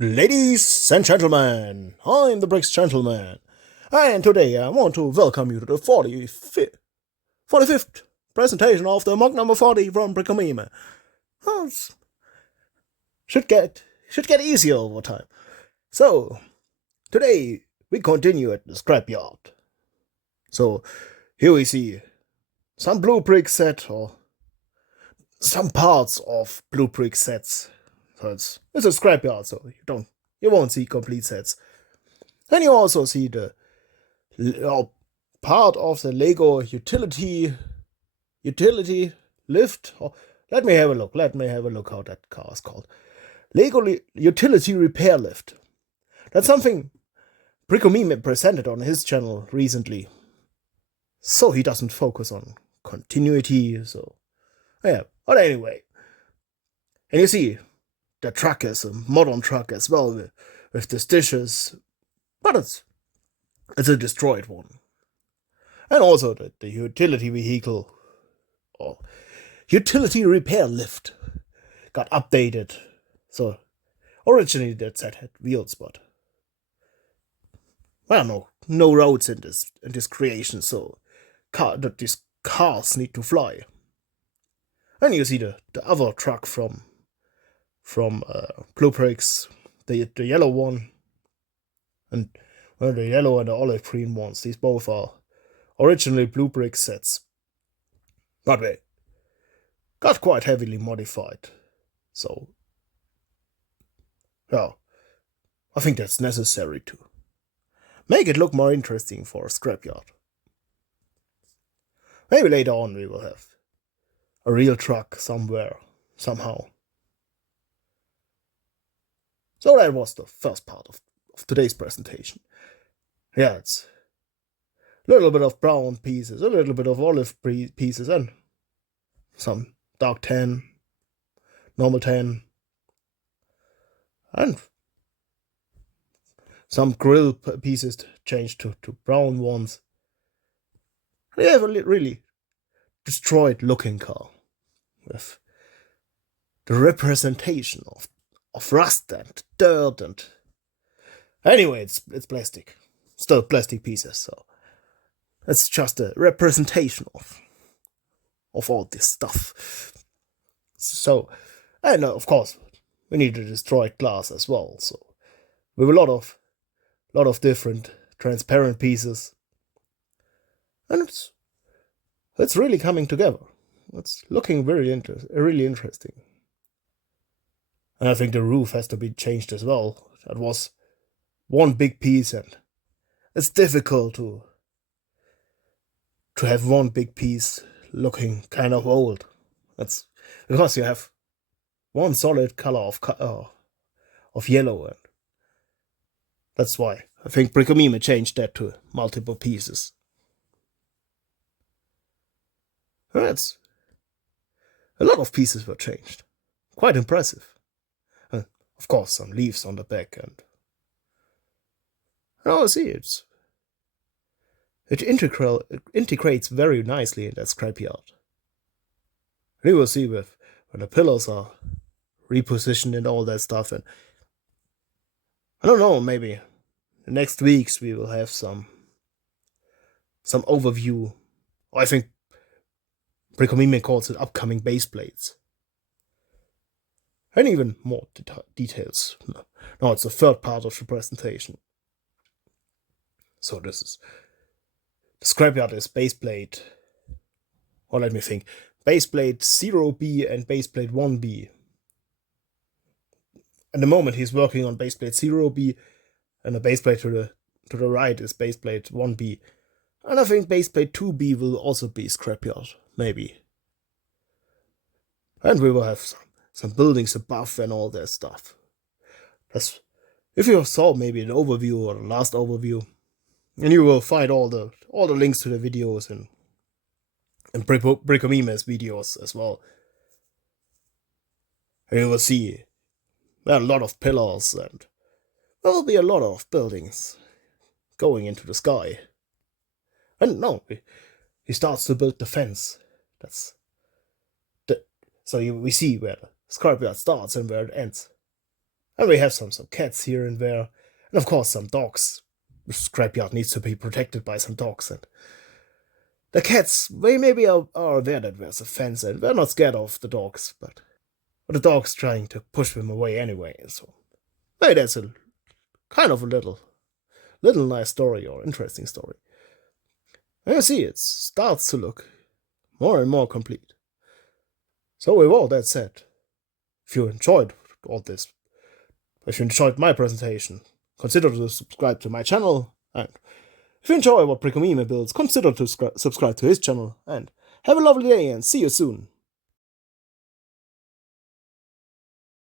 Ladies and gentlemen, I'm the Bricks Gentleman, and today I want to welcome you to the 45th presentation of the MOC number 40 from Brickomeme. Should get easier over time. So, today we continue at the scrapyard. So, here we see some blue brick set, or some parts of blue brick sets. So it's a scrapyard, so you won't see complete sets. And you also see the part of the Lego utility lift. Oh, let me have a look how that car is called. Lego utility repair lift. That's something Brickomeme presented on his channel recently. So he doesn't focus on continuity, so yeah. But anyway. And you see, the truck is a modern truck as well, with the dishes, but it's a destroyed one. And also the utility vehicle, or utility repair lift, got updated. So originally that set had wheels, but well, no roads in this creation, so these cars need to fly. And you see the other truck from Blue Bricks, the yellow one, and the yellow and the olive green ones. These both are originally Blue Brick sets, but they got quite heavily modified. So, yeah, I think that's necessary to make it look more interesting for a scrapyard. Maybe later on we will have a real truck somewhere, somehow. So that was the first part of today's presentation. Yeah, it's a little bit of brown pieces, a little bit of olive pieces, and some dark tan, normal tan, and some grill pieces changed to brown ones. They have a really destroyed looking car with the representation of rust and dirt, and anyway, it's plastic, still plastic pieces, so it's just a representation of all this stuff. So, and of course we need to destroy glass as well, so with a lot of different transparent pieces, and it's really coming together. It's looking really interesting. And I think the roof has to be changed as well. That was one big piece, and it's difficult to have one big piece looking kind of old. That's because you have one solid color of yellow, and that's why I think Brickomeme changed that to multiple pieces. And that's a lot of pieces were changed. Quite impressive. Of course, some leaves on the back, and see it integrates very nicely in that scrapyard. You will see when the pillars are repositioned and all that stuff, and I don't know, maybe the next weeks we will have some overview. I think Brickomeme calls it upcoming base plates. And even more details. Now it's the third part of the presentation. So this is the scrapyard is baseplate. Or let me think. Baseplate 0B and baseplate 1B. At the moment he's working on baseplate 0B, and the baseplate to the right is baseplate 1B. And I think baseplate 2B will also be scrapyard, maybe. And we will have some buildings above and all that stuff. That's, if you saw maybe an overview or the last overview, and you will find all the links to the videos and Brickomeme's videos as well. And you will see there are a lot of pillars, and there will be a lot of buildings going into the sky. And no, he starts to build the fence. So we see where the scrapyard starts and where it ends. And we have some cats here and there. And of course some dogs. The scrapyard needs to be protected by some dogs. And the cats, they maybe are aware that there's a fence and they're not scared of the dogs. But the dog's trying to push them away anyway. So maybe that's a kind of a little nice story or interesting story. And you see, it starts to look more and more complete. So with all that said, if you enjoyed all this, if you enjoyed my presentation, consider to subscribe to my channel, and if you enjoy what Brikomime builds, consider to subscribe to his channel, and have a lovely day and see you soon.